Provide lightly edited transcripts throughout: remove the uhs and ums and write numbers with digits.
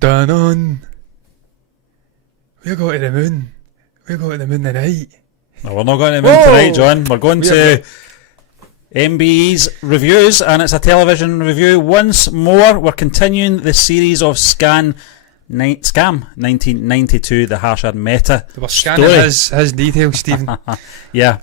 dun dun. We're going to the moon. We're going to the moon tonight. No, we're not going to the moon tonight, John. We're going to MBE's reviews, and it's a television review. Once more, we're continuing the series of Scam 1992, the Harshad Mehta. They were scanning his details, Stephen. Yeah.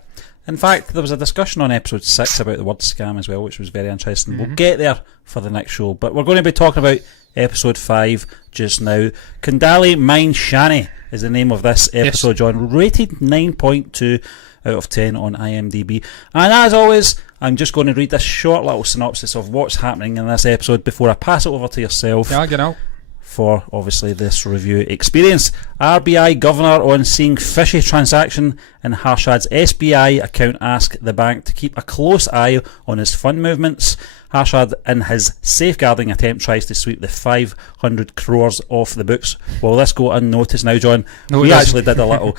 In fact, there was a discussion on episode 6 about the word scam as well, which was very interesting. Mm-hmm. We'll get there for the next show, but we're going to be talking about episode 5 just now. Kundli Mine Shani is the name of this episode, yes. John. Rated 9.2 out of 10 on IMDb. And as always, I'm just going to read this short little synopsis of what's happening in this episode before I pass it over to yourself. Yeah, get out. For obviously this review experience. RBI governor on seeing fishy transaction in Harshad's SBI account ask the bank to keep a close eye on his fund movements. Harshad, in his safeguarding attempt, tries to sweep the 500 crores off the books. Will this go unnoticed now, John? No, we actually did a little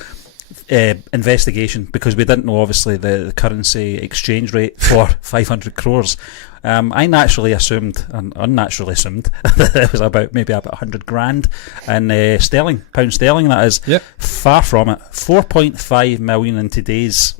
investigation because we didn't know obviously the currency exchange rate for 500 crores. I naturally assumed, and unnaturally assumed, that it was maybe about 100 grand in sterling, pound sterling, that is. Yep. Far from it. 4.5 million in today's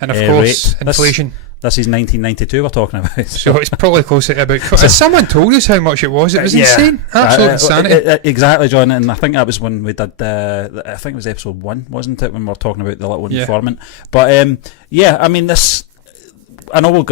and of course, rate. Inflation. This is 1992 we're talking about. So it's probably closer to about... someone told us how much it was. It was insane. Absolute insanity. Exactly, John. And I think that was when we did... I think it was episode 1, wasn't it? When we were talking about the little informant. But, yeah, I mean, this... I know we'll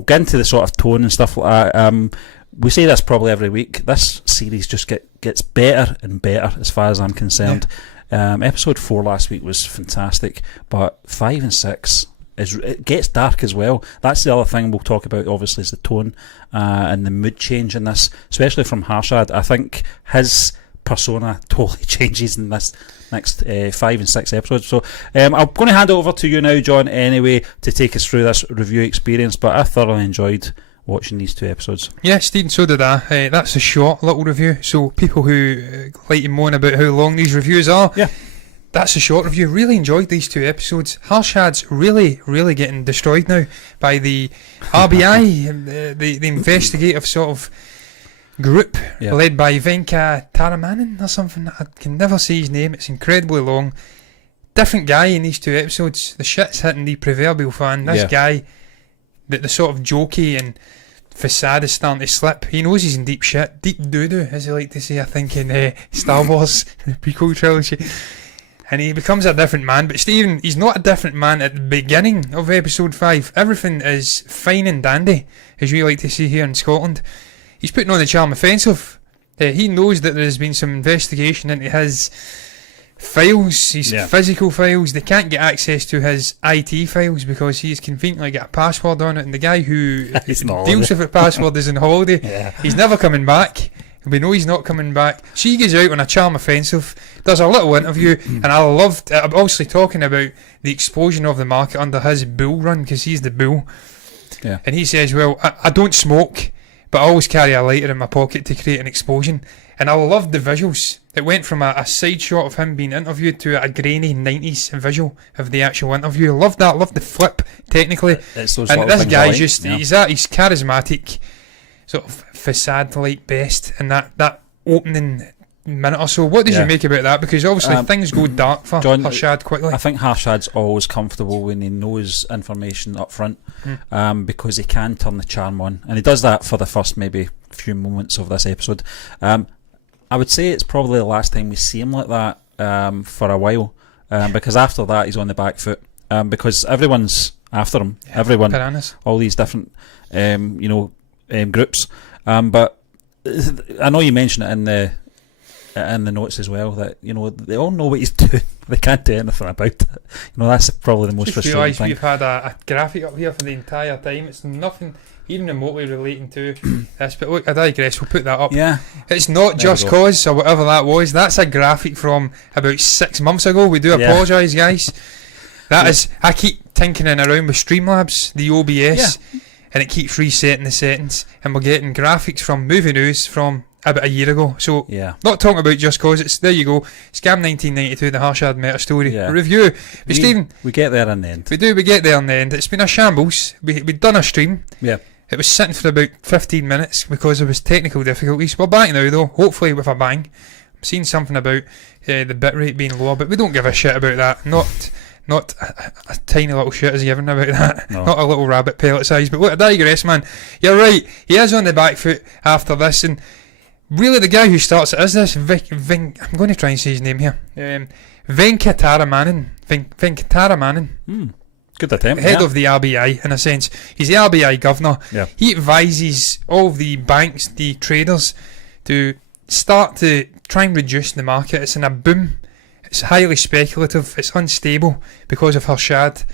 get into the sort of tone and stuff like that. We say this probably every week. This series just gets better and better as far as I'm concerned. Yeah. Episode 4 last week was fantastic, but 5 and 6... it gets dark as well. That's the other thing we'll talk about, obviously, is the tone and the mood change in this, especially from Harshad. I think his persona totally changes in this next 5 and 6 episodes. So I'm going to hand it over to you now, John, anyway, to take us through this review experience, but I thoroughly enjoyed watching these 2 episodes. Yeah, Stephen, so did I. That's a short little review, so people who like to moan about how long these reviews are, that's a short review. Really enjoyed these 2 episodes. Harshad's really, really getting destroyed now by the RBI, the investigative sort of group led by Venka Taramanan or something. I can never say his name. It's incredibly long. Different guy in these 2 episodes. The shit's hitting the proverbial fan. This guy, the sort of jokey and facade is starting to slip. He knows he's in deep shit. Deep doo-doo, as they like to say, I think, in Star Wars, the prequel trilogy. And he becomes a different man. But Stephen, he's not a different man at the beginning of episode 5. Everything is fine and dandy, as we like to see here in Scotland. He's putting on the charm offensive. He knows that there's been some investigation into his files, his physical files. They can't get access to his IT files because he's conveniently got a password on it. And the guy who deals with the password is on holiday. He's never coming back. We know he's not coming back. She goes out on a charm offensive, does a little interview, and I loved, obviously talking about the explosion of the market under his bull run, because he's the bull. Yeah. And he says, well, I don't smoke, but I always carry a lighter in my pocket to create an explosion. And I loved the visuals. It went from a side shot of him being interviewed to a grainy 90s visual of the actual interview. Loved that, loved the flip, technically. And this guy's just, he's charismatic, sort of facade-like best in that opening minute or so. What did you make about that? Because obviously things go dark for John, Harshad quickly. I think Harshad's always comfortable when he knows information up front, because he can turn the charm on, and he does that for the first maybe few moments of this episode. I would say it's probably the last time we see him like that for a while, because after that he's on the back foot, because everyone's after him. Everyone, piranhas. All these different groups, but I know you mentioned it in the notes as well, that they all know what he's doing. They can't do anything about it. That's probably the most frustrating thing. We've had a graphic up here for the entire time. It's nothing even remotely relating to this, but look, I digress. We'll put that up. It's not Just Cause or whatever that was. That's a graphic from about 6 months ago. We do apologise, guys. That is, I keep tinkering around with Streamlabs, the OBS, and it keeps resetting the settings, and we're getting graphics from movie news from about a year ago. So not talking about Just Cause. It's there you go. Scam 1992, the Harshad Mehta story review. But Stephen, we get there in the end. We get there in the end. It's been a shambles. We'd done a stream. It was sitting for about 15 minutes because there was technical difficulties. We're back now though, hopefully with a bang. I'm seeing something about the bitrate being lower, but we don't give a shit about that. Not a tiny little shit is given about that. No. Not a little rabbit pellet size. But look, I digress, man. You're right. He is on the back foot after this, and really the guy who starts it is this I'm going to try and say his name here. Venkataraman. Good attempt. Head of the RBI, in a sense. He's the RBI governor. Yeah. He advises all of the banks, the traders, to start to try and reduce the market. It's in a boom. It's highly speculative. It's unstable because of Harshad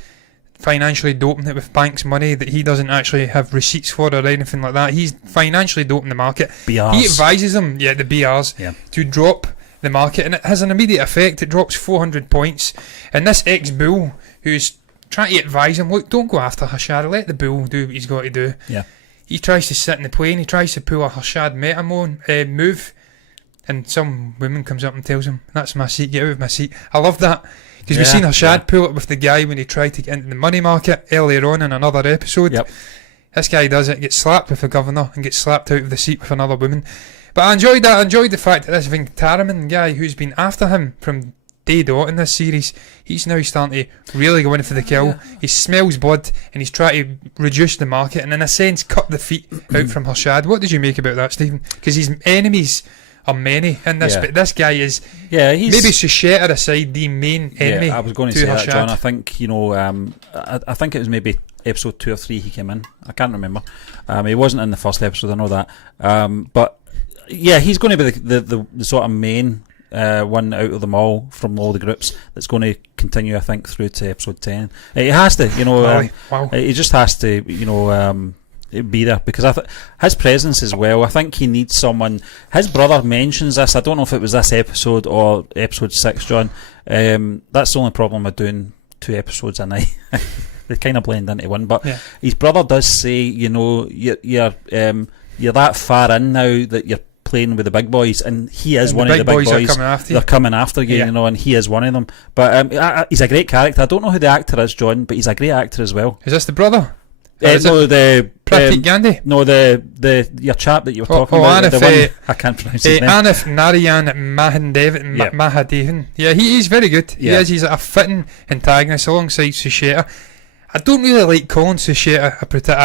financially doping it with banks' money that he doesn't actually have receipts for or anything like that. He's financially doping the market. BRs. He advises them, the BRs, to drop the market, and it has an immediate effect. It drops 400 points. And this ex-bull who's trying to advise him, look, don't go after Harshad, let the bull do what he's got to do. Yeah. He tries to sit in the plane, he tries to pull a Harshad Mehta move, and some woman comes up and tells him, that's my seat, get out of my seat. I love that, because we've seen Harshad pull it with the guy when he tried to get into the money market earlier on in another episode. Yep. This guy does it, gets slapped with the governor and gets slapped out of the seat with another woman. But I enjoyed that. I enjoyed the fact that this Venkataraman guy who's been after him from day dot in this series, he's now starting to really go in for the kill. He smells blood and he's trying to reduce the market and in a sense cut the feet out from Harshad. What did you make about that, Stephen? Because his enemies are many in this, but this guy is he's maybe Susheta aside the main enemy. Yeah, I was going to say Harshad. that, John. I think I think it was maybe episode 2 or 3 he came in. I can't remember. He wasn't in the first episode, I know that. But yeah, he's going to be the sort of main one out of them all from all the groups that's going to continue, I think, through to episode 10. He has to, he just has to, be there because his presence as well. I think he needs someone. His brother mentions this. I don't know if it was this episode or episode 6, John. That's the only problem with doing 2 episodes a night. They kind of blend into one. But his brother does say, you're that far in now that you're playing with the big boys, and he is one of the big boys. They're coming after you, and he is one of them. But he's a great character. I don't know who the actor is, John, but he's a great actor as well. Is this the brother? No, the Pratik Gandhi. No, your chap that you were talking about. Anif, I can't pronounce his name. Anif Narayan Mahadevan. Yeah, he's very good. He is. He's a fitting antagonist alongside Susheta. I don't really like calling Susheta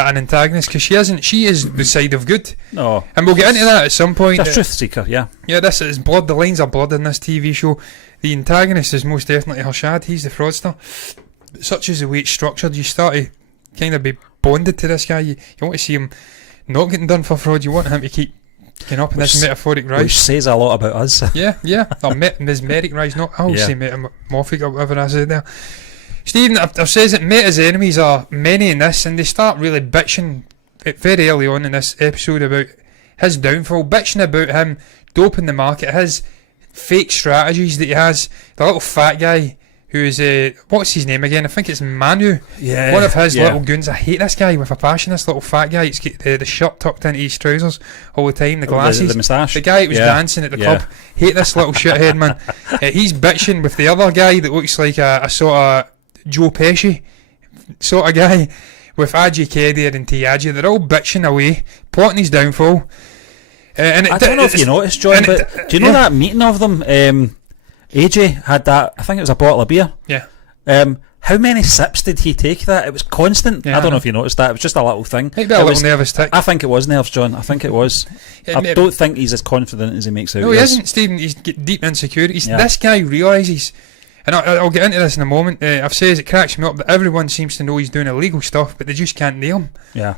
an antagonist because she is the side of good. No, and we'll get into that at some point. She's a truth seeker, yeah. Yeah, this is blood. The lines are blood in this TV show. The antagonist is most definitely Harshad. He's the fraudster. But such as the way it's structured, you start to kind of be bonded to this guy. You want to see him not getting done for fraud. You want him to keep getting up in this metaphoric rise. Which says a lot about us. Yeah. Or mesmeric rise. Not, I'll say metamorphic or whatever I said there. Stephen, I've said that Mehta's enemies are many in this, and they start really bitching very early on in this episode about his downfall, bitching about him doping the market, his fake strategies that he has. The little fat guy who is, what's his name again? I think it's Manu. Yeah. One of his little goons. I hate this guy with a passion, this little fat guy. He's got the shirt tucked into his trousers all the time, the glasses. The moustache. The guy who was dancing at the club. Hate this little shithead, man. He's bitching with the other guy that looks like a sort of Joe Pesci sort of guy with Aji Kedir and Tiaji. They're all bitching away, plotting his downfall. And I don't know if you noticed, John, but do you know that meeting of them? AJ had that, I think it was a bottle of beer. Yeah. How many sips did he take that? It was constant. I don't know if you noticed that. It was just a little thing. Maybe a little nervous tick. I think it was nerves, John. I think it was. I don't think he's as confident as he makes out. No, he isn't, Stephen. He's got deep insecurities. This guy realises, and I'll get into this in a moment, I've said it cracks me up that everyone seems to know he's doing illegal stuff, but they just can't nail him. Yeah.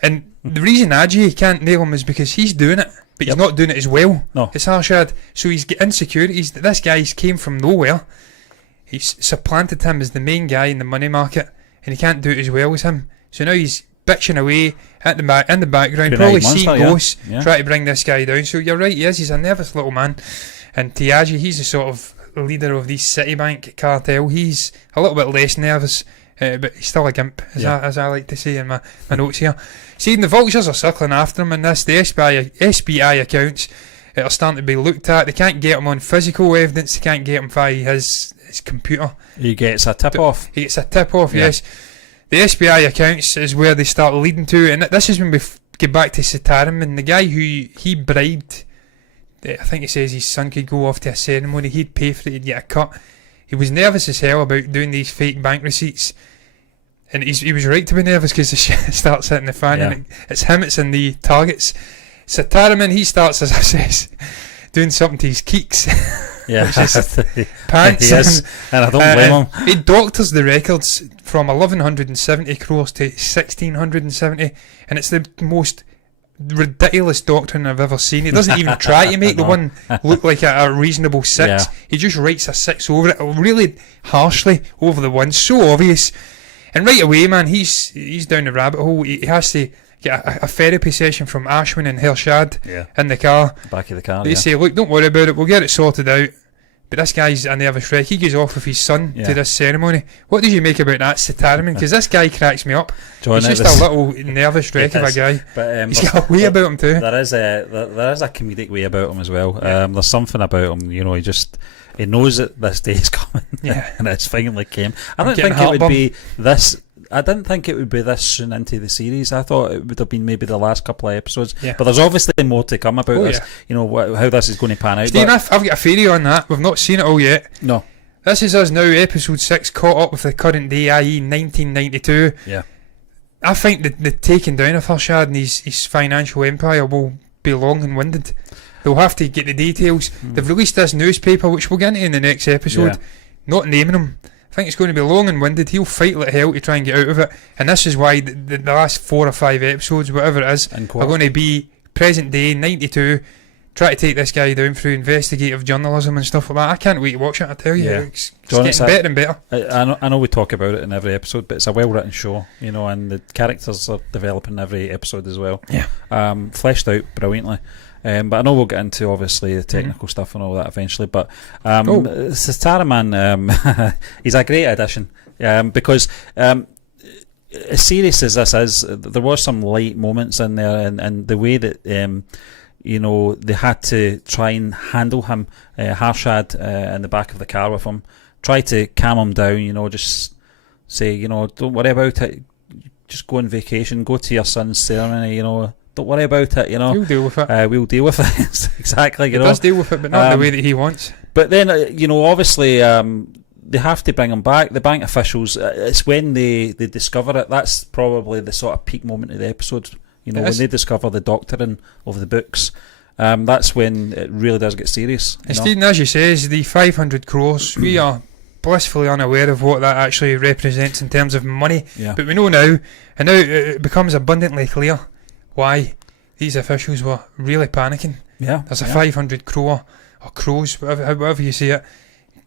And the reason Ajay can't nail him is because he's doing it, but he's not doing it as well. No. It's Harshad. So he's got insecurities that this guy came from nowhere. He's supplanted him as the main guy in the money market, and he can't do it as well as him. So now he's bitching away in the background, probably seeing ghosts, trying to bring this guy down. So you're right, he is. He's a nervous little man. And Tiaji, he's the sort of leader of the Citibank cartel. He's a little bit less nervous, but he's still a gimp, as I like to say in my notes here. See, the vultures are circling after him in this. The SBI accounts are starting to be looked at. They can't get him on physical evidence. They can't get him via his computer. He gets a tip-off. He gets a tip-off, yes. the SBI accounts is where they start leading to, and this is when we get back to Sitaram, the guy who he bribed. I think he says his son could go off to a ceremony, he'd pay for it, he'd get a cut. He was nervous as hell about doing these fake bank receipts, and he was right to be nervous because the shit starts hitting the fan, and it's him, it's in the targets. Sitaraman, he starts, as I says, doing something to his keeks. Yeah, pants. He is, and I don't blame him. He doctors the records from 1170 crores to 1670, and it's the most ridiculous doctrine I've ever seen. He doesn't even try to make the one look like a reasonable 6. He just writes a 6 over it, really harshly over the 1, so obvious. And right away, man, he's down the rabbit hole. He has to get a therapy session from Ashwin and Harshad in the car. Back of the car. They say, look, don't worry about it, we'll get it sorted out. But this guy's a nervous wreck. He goes off with his son to this ceremony. What did you make about that, Sitaraman? Because this guy cracks me up. He's just a little nervous wreck of a guy. But, he's got a way about him too. There is a comedic way about him as well. There's something about him, he knows that this day is coming, and it's finally came. I didn't think it would be this soon into the series. I thought it would have been maybe the last couple of episodes. But there's obviously more to come about this. How this is going to pan out. Steve, I've got a theory on that. We've not seen it all yet. No. This is us now, episode 6, caught up with the current day, i.e. 1992. Yeah. I think the taking down of Harshad and his financial empire will be long and winded. They'll have to get the details. They've released this newspaper, which we'll get into in the next episode, not naming him. I think it's going to be long and winded. He'll fight like hell to try and get out of it, and this is why the last 4 or 5 episodes, whatever it is, are going to be present day 92. Try to take this guy down through investigative journalism and stuff like that. I can't wait to watch it, I tell you. It's getting better and better. I know we talk about it in every episode, but it's a well written show, and the characters are developing every episode as well. Fleshed out brilliantly. But I know we'll get into obviously the technical stuff and all that eventually. But Sitaraman, he's a great addition because as serious as this is, there was some light moments in there, and the way that they had to try and handle him, Harshad in the back of the car with him, try to calm him down. Just say, don't worry about it. Just go on vacation, go to your son's ceremony. Don't worry about it, We'll deal with it. We'll deal with it. Exactly, He does deal with it, but not the way that he wants. But then, obviously, they have to bring him back. The bank officials, it's when they discover it. That's probably the sort of peak moment of the episode. When they discover the doctoring of the books. That's when it really does get serious. And Stephen, as you say, the 500 crores, we are blissfully unaware of what that actually represents in terms of money. But we know now, and now it becomes abundantly clear why these officials were really panicking. There's a 500 crore or crores, however you say it,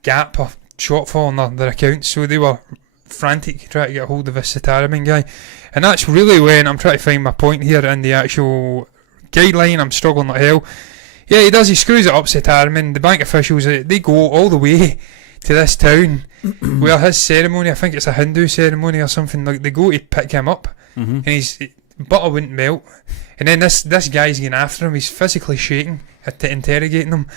gap or shortfall in their accounts, so they were frantic trying to get a hold of this Sitaraman guy. And that's really when I'm trying to find my point here in the actual guideline. I'm struggling like hell. He does, he screws it up, Sitaraman. The bank officials, they go all the way to this town where his ceremony, I think it's a Hindu ceremony or something, like they go to pick him up, and his butter wouldn't melt, and then this guy's getting after him. He's physically shaking at interrogating him.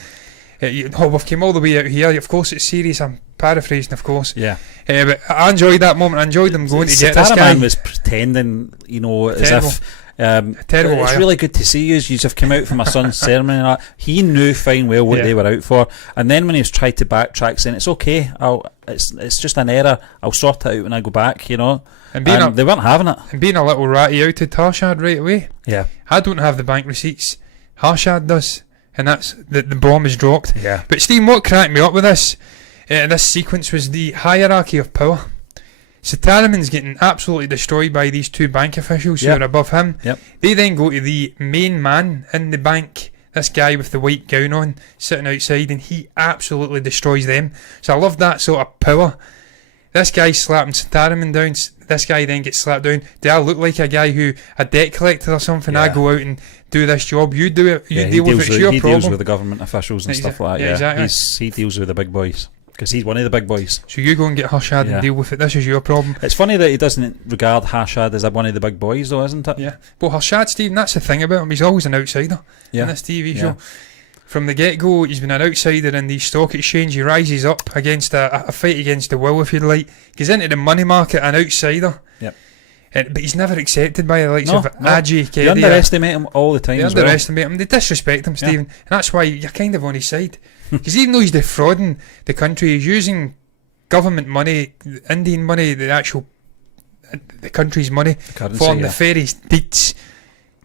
We've come all the way out here. Of course it's serious, I'm paraphrasing, of course. But I enjoyed that moment. I enjoyed them going to get this guy. Sitaraman was pretending, as if it's really good to see you. You have come out for my son's ceremony and that. He knew fine well what they were out for, and then when he was trying to backtrack, saying it's okay, it's just an error, I'll sort it out when I go back, and they weren't having it. And being a little ratty outed Harshad right away. I don't have the bank receipts, Harshad does, and that's the bomb is dropped. But Steve, what cracked me up with this sequence was the hierarchy of power. Sitaraman's getting absolutely destroyed by these 2 bank officials who are above him. They then go to the main man in the bank, this guy with the white gown on, sitting outside, and he absolutely destroys them. So I love that sort of power. This guy's slapping Sitaraman down, this guy then gets slapped down. Do I look like a guy a debt collector or something? I go out and do this job, you do it, you deal with it, it's your problem. He deals with the government officials and stuff like that. Exactly. He deals with the big boys, because he's one of the big boys. So you go and get Harshad and deal with it. This is your problem. It's funny that he doesn't regard Harshad as one of the big boys, though, isn't it? Well, Harshad, Stephen, that's the thing about him. He's always an outsider in this TV show. From the get-go, he's been an outsider in the stock exchange. He rises up against a fight against the will, if you like. Goes into the money market, an outsider. Yep. But he's never accepted by the likes of Adji, They underestimate him all the time. They underestimate him. They disrespect him, Stephen. And that's why you're kind of on his side. Because even though he's defrauding the country, he's using government money, Indian money, the country's money, for nefarious deeds.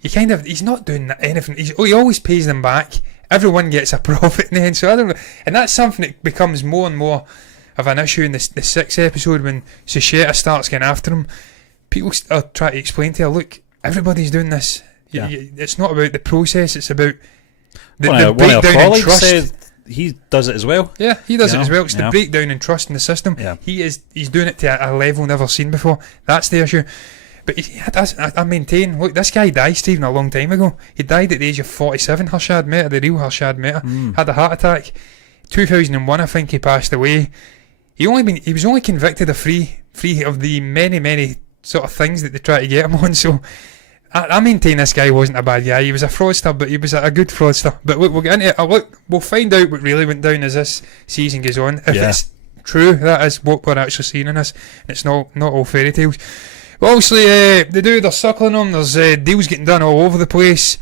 He's not doing anything. He always pays them back. Everyone gets a profit in the end. So I don't know. And that's something that becomes more and more of an issue in the 6th episode when Susheta starts getting after him. People are trying to explain to her, look, everybody's doing this. Yeah. It's not about the process, it's about the breakdown in trust. Said he does it as well. Yeah, he does it as well. It's the breakdown in trust in the system. Yeah. He's doing it to a level never seen before. That's the issue. But I maintain, look, this guy died, Stephen, a long time ago. He died at the age of 47, Harshad Mehta, the real Harshad Mehta. Had a heart attack. 2001, I think he passed away. He was only convicted of free of the many sort of things that they try to get him on. So I maintain this guy wasn't a bad guy. He was a fraudster, but he was a good fraudster. But look, we'll get into it. We'll find out what really went down as this season goes on. If it's true, that is what we're actually seeing in this. It's not all fairy tales. But obviously, they're suckling him. There's deals getting done all over the place.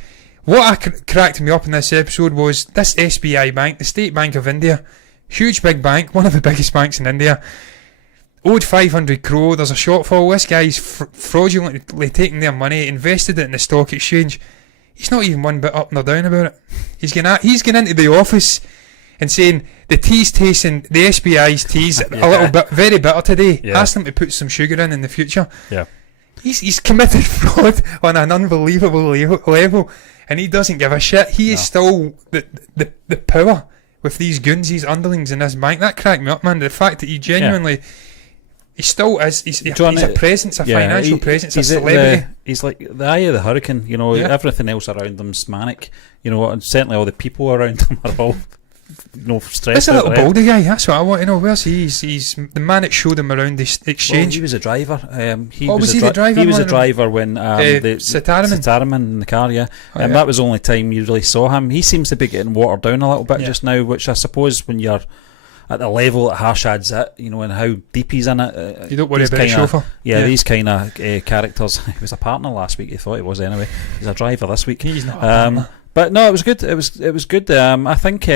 What cracked me up in this episode was this SBI Bank, the State Bank of India. Huge big bank, one of the biggest banks in India. Owed 500 crore, there's a shortfall. This guy's fraudulently taking their money, invested it in the stock exchange. He's not even one bit up nor down about it. He's going into the office and saying the tea's tasting, the SBI's tea's a little bit very bitter today. Ask them to put some sugar in the future. Yeah, he's committed fraud on an unbelievable level, and he doesn't give a shit. He is still the power with these goons, these underlings in this bank. That cracked me up, man. The fact that he genuinely. He still is. He's a presence, a financial presence, a celebrity. He's like the eye of the hurricane. Everything else around him's manic. And certainly all the people around him are all stressed. This a little baldy guy. That's what I want to know. Where's he? He's the man that showed him around the exchange. Well, he was a driver. Was he the driver? He was a driver when the Sitaraman in the car. That was the only time you really saw him. He seems to be getting watered down a little bit just now, which I suppose when you're at the level that Harshad's at, and how deep he's in it. You don't worry about a chauffeur. These kind of characters. He was a partner last week. He thought he was anyway. He's a driver this week. He's not a partner. But no, it was good. It was good. I think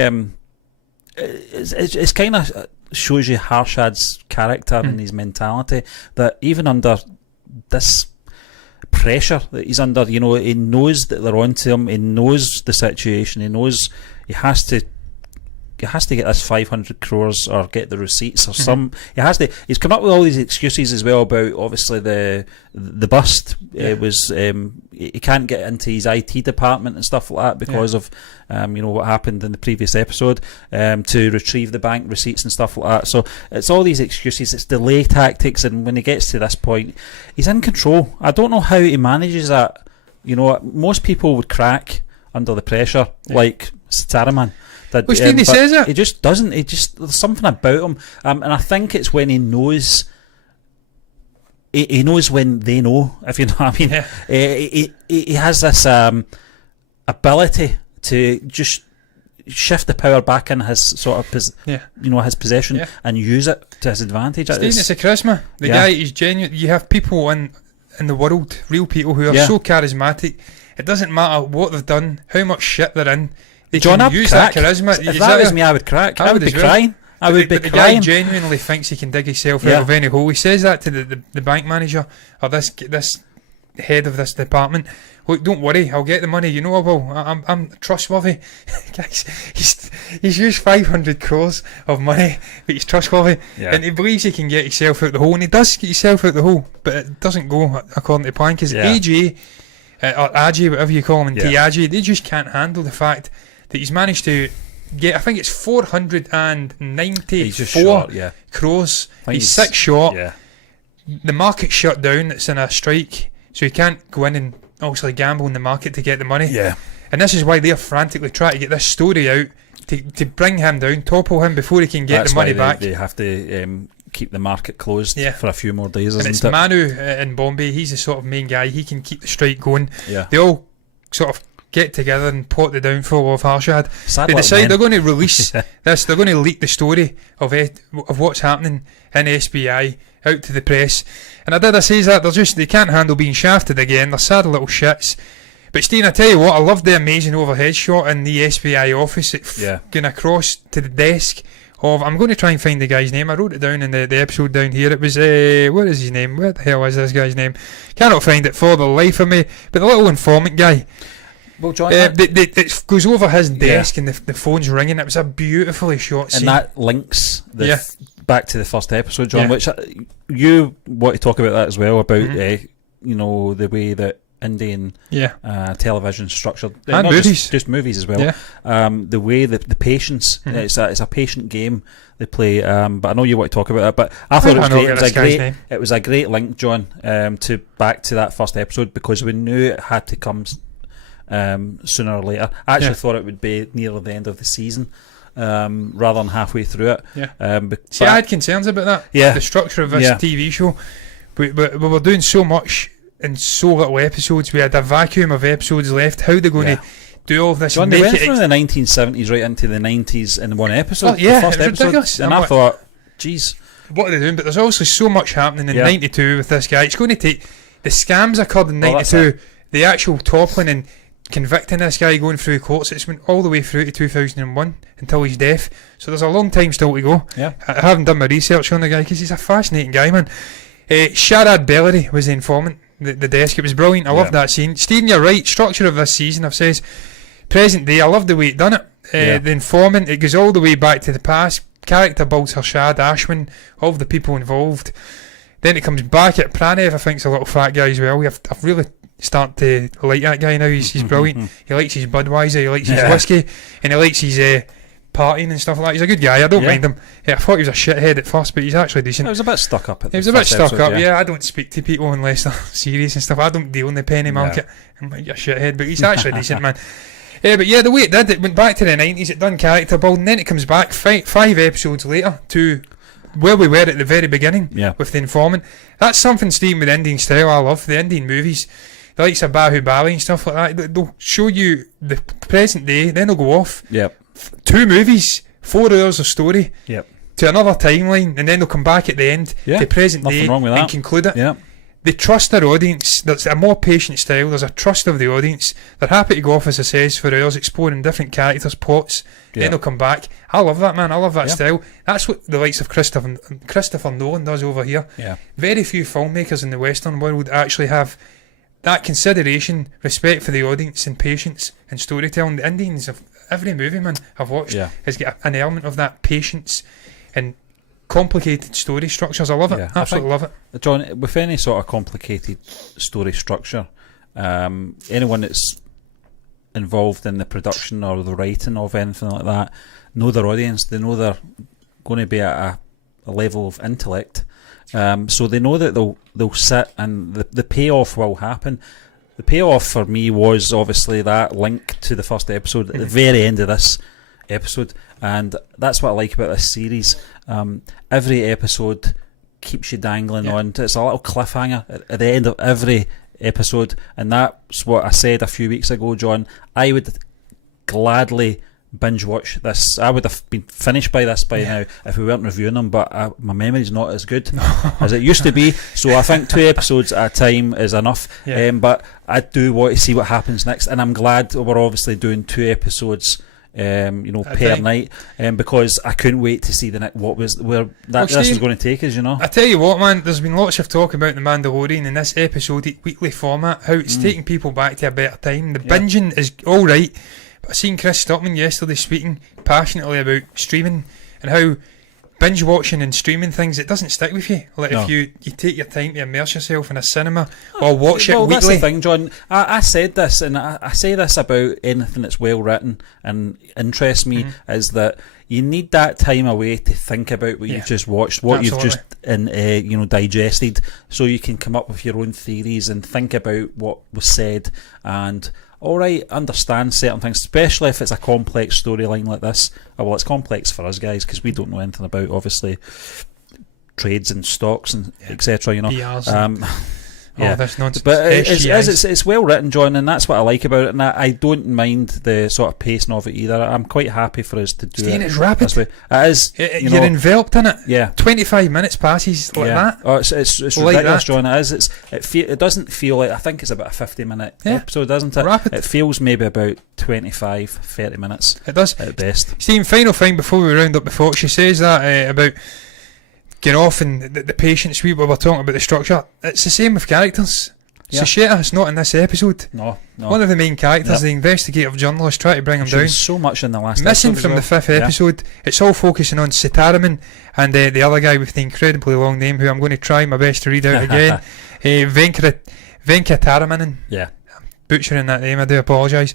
it's kind of shows you Harshad's character and his mentality, that even under this pressure that he's under, he knows that they're onto him. He knows the situation. He knows he has to get this 500 crores or get the receipts or some. He's come up with all these excuses as well about obviously the bust. It was he can't get into his IT department and stuff like that because of what happened in the previous episode, to retrieve the bank receipts and stuff like that. So it's all these excuses. It's delay tactics, and when he gets to this point, he's in control. I don't know how he manages that. Most people would crack under the pressure, like Sitaraman. He says it. He just doesn't. There's something about him, and I think it's when he knows. He knows when they know, if you know what I mean. Yeah. He has this ability to just shift the power back in his sort of his possession and use it to his advantage. It's a charisma. The guy is genuine. You have people in the world, real people who are so charismatic. It doesn't matter what they've done, how much shit they're in. They can use that charisma. If that was me, I would crack. I would be crying. I would be crying. The guy genuinely thinks he can dig himself out of any hole. He says that to the bank manager or this head of this department. Look, don't worry, I'll get the money. I will. I'm trustworthy. Guys, he's used 500 crores of money, but he's trustworthy, and he believes he can get himself out the hole, and he does get himself out the hole, but it doesn't go according to plan because AJ or Ajay, whatever you call him, and Tiaji, they just can't handle the fact that he's managed to get, I think it's 494 crores. He's 6 short. Yeah. The market's shut down. It's in a strike, so he can't go in and obviously gamble in the market to get the money. Yeah. And this is why they're frantically trying to get this story out to bring him down, topple him before he can get the money back. They have to keep the market closed for a few more days. And it's Manu in Bombay. He's the sort of main guy. He can keep the strike going. Yeah. They all sort of get together and plot the downfall of Harshad. Sadly, They decide they're going to release this. They're going to leak the story of what's happening in SBI out to the press. And I say that they can't handle being shafted again. They're sad little shits. But Steve, I tell you what, I loved the amazing overhead shot in the SBI office. Going across to the desk of, I'm going to try and find the guy's name. I wrote it down in the episode down here. It was, what is his name? Where the hell is this guy's name? Cannot find it for the life of me. But the little informant guy. Well, John, it goes over his desk and the phone's ringing. It was a beautifully shot scene. And that links back to the first episode, John, which you want to talk about that as well, about the way that Indian television structured, and not movies, just movies as well. The way that the patience, it's a patient game they play. But I know you want to talk about that. But I thought it was great. It was a great link, John, to back to that first episode, because we knew it had to come sooner or later. I actually thought it would be near the end of the season, rather than halfway through it. See, I had concerns about that. The structure of this TV show. We were doing so much in so little episodes. We had a vacuum of episodes left. How are they going to do all of this? John, they went from the 1970s right into the 90s in one episode. The first episode. Ridiculous. And I thought, geez, what are they doing? But there's obviously so much happening in 92 with this guy. It's going to take... The scams occurred in 92. The actual toppling and convicting this guy, going through courts, it's went all the way through to 2001 until his death. So there's a long time still to go. I haven't done my research on the guy because he's a fascinating guy, man. Sharad Bellery was the informant. The desk, it was brilliant. I loved that scene. Stephen, you're right. Structure of this season, I've says present day. I love the way it done it. The informant, it goes all the way back to the past. Character builds Harshad, Ashwin, all of the people involved. Then it comes back at Pranev. I think's a little fat guy as well. I've really started to like that guy now. He's brilliant. He likes his Budweiser, he likes his whiskey, and he likes his partying and stuff like that. He's a good guy. I don't mind him. I thought he was a shithead at first, but he's actually decent. He was a bit stuck up. He was a bit stuck up. I don't speak to people unless they're serious and stuff. I don't deal in the penny market. I'm like a shithead, but he's actually decent, man. But the way it did, it went back to the 90s. It done character building, then it comes back 5 episodes later to where we were at the very beginning with the informant. That's something, Steve, with Indian style. I love the Indian movies. The likes of Bahubali and stuff like that. They'll show you the present day, then they'll go off. 2 movies, 4 hours of story to another timeline, and then they'll come back at the end to present day and conclude it. They trust their audience. There's a more patient style. There's a trust of the audience. They're happy to go off, as I says, for hours exploring different characters, plots. Then they'll come back. I love that, man. I love that style. That's what the likes of Christopher Nolan does over here. Very few filmmakers in the Western world actually have that consideration, respect for the audience, and patience and storytelling. The Indians of every movie, man, I've watched has got an element of that patience and complicated story structures. I love it. Absolutely love it. John, with any sort of complicated story structure, anyone that's involved in the production or the writing of anything like that know their audience. They know they're going to be at a level of intellect, so they know that they'll sit and the payoff will happen. The payoff for me was obviously that link to the first episode at the very end of this episode, and that's what I like about this series. Every episode keeps you dangling on. It's a little cliffhanger at the end of every episode, and that's what I said a few weeks ago, John. I would gladly binge watch this. I would have been finished by this by now if we weren't reviewing them, but my memory's not as good as it used to be, so I think 2 episodes at a time is enough. But I do want to see what happens next, and I'm glad we're obviously doing 2 episodes per night, because I couldn't wait to see this was going to take us. I tell you what, man, there's been lots of talk about the Mandalorian in this episodic weekly format, how it's taking people back to a better time. The binging is alright, but I seen Chris Stockman yesterday speaking passionately about streaming and how binge watching and streaming things, it doesn't stick with you. Like if you take your time to immerse yourself in a cinema or watch it weekly. That's the thing, John. I said this, and I say this about anything that's well written and interests me, is that you need that time away to think about what you've just watched, what you've just digested, so you can come up with your own theories and think about what was said and understand certain things, especially if it's a complex storyline like this. Well, it's complex for us guys because we don't know anything about, obviously, trades and stocks and etc. Yeah. Oh, that's nonsense. But it's well written, John, and that's what I like about it. And I don't mind the sort of pacing of it either. I'm quite happy for us to do it. It's rapid. This way. It is. You're enveloped in it. Yeah. 25 minutes passes like that. Oh, it's like ridiculous, that. John. It is. It doesn't feel like, I think it's about a 50-minute episode, doesn't it? Rapid. It feels maybe about 25-30 minutes. It does. At best. Stephen, final thing before we round up the Fox, she says that about getting off and the patience we were talking about the structure. It's the same with characters. Yeah. Sasheta's not in this episode. No. One of the main characters, the investigative journalist, try to bring him down. So much in the last missing episode from the fifth episode. It's all focusing on Sitaraman and the other guy with the incredibly long name, who I'm going to try my best to read out again. Venkataraman. Yeah. I'm butchering that name, I do apologise.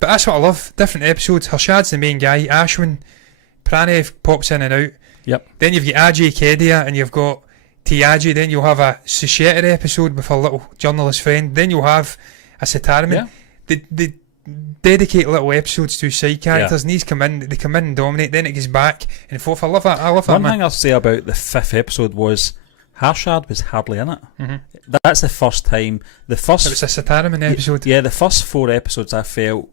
But that's what I love. Different episodes. Harshad's the main guy. Ashwin, Pranev pops in and out. Yep. Then you've got Ajay Kedia and you've got Tiaji. Then you'll have a Susheta episode with her little journalist friend. Then you'll have a Sitaraman. They dedicate little episodes to side characters, and they come in and dominate. Then it goes back and forth. I love that. One thing I'll say about the fifth episode was Harshad was hardly in it. Mm-hmm. That's the first time. It was a Sitaraman episode. Yeah, the first 4 episodes I felt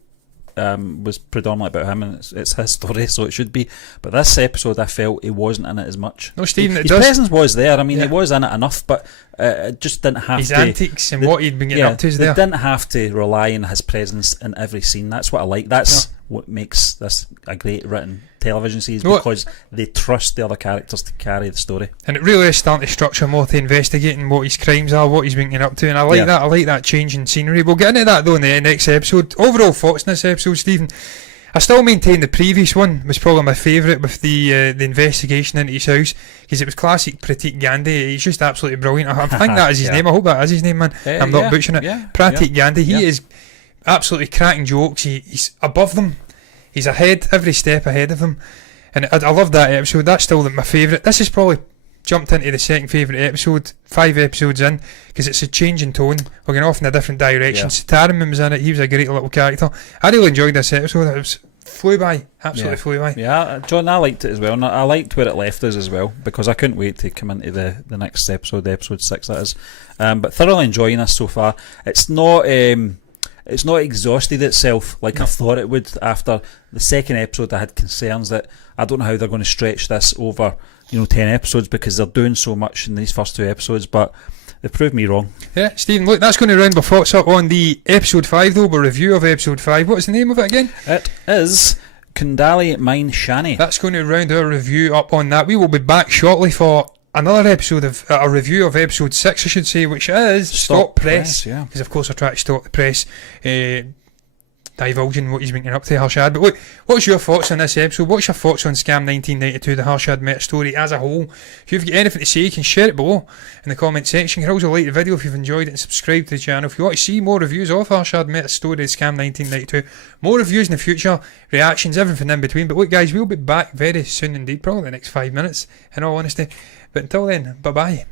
was predominantly about him, and it's his story, so it should be. But this episode, I felt he wasn't in it as much. No, Stephen, his presence was there. I mean, he was in it enough, but it just didn't have his to. His antics and what he'd been getting up to is there. They didn't have to rely on his presence in every scene. That's what I like. That's what makes this a great written television series, because they trust the other characters to carry the story. And it really is starting to structure more to investigating what his crimes are, what he's been getting up to, and I like that. I like that change in scenery. We'll get into that though in the next episode. Overall thoughts in this episode, Stephen? I still maintain the previous one was probably my favourite, with the investigation into his house, because it was classic Pratik Gandhi. He's just absolutely brilliant. I think that is his name. I hope that is his name, man. I'm not butchering it. Pratik Gandhi. He is absolutely cracking jokes. He's above them. He's ahead, every step ahead of them. And I love that episode. That's still my favourite. This has probably jumped into the second favourite episode, 5 episodes in, because it's a change in tone. We're going off in a different direction. Sitaraman was in it. He was a great little character. I really enjoyed this episode. It flew by. Absolutely flew by. Yeah, John, I liked it as well. And I liked where it left us as well, because I couldn't wait to come into the next episode, episode 6 that is. But thoroughly enjoying this so far. It's not exhausted itself like I thought it would. After the second episode, I had concerns that I don't know how they're going to stretch this over 10 episodes, because they're doing so much in these first 2 episodes, but they proved me wrong. Yeah, Stephen, look, that's going to round my thoughts up on the episode 5 though, a review of episode 5. What's the name of it again? It is Kundli Mine Shani. That's going to round our review up on that. We will be back shortly for another episode of a review of episode 6, I should say, which is Stop Press. Because of course I try to stop the press divulging what he's been getting up to, Harshad. But look, what's your thoughts on this episode? What's your thoughts on Scam 1992, the Harshad Mehta story as a whole? If you've got anything to say, you can share it below in the comment section. You can also like the video if you've enjoyed it, and subscribe to the channel if you want to see more reviews of Harshad Mehta story, Scam 1992. More reviews in the future, reactions, everything in between. But look guys, we'll be back very soon indeed, probably the next 5 minutes in all honesty. But until then, bye bye.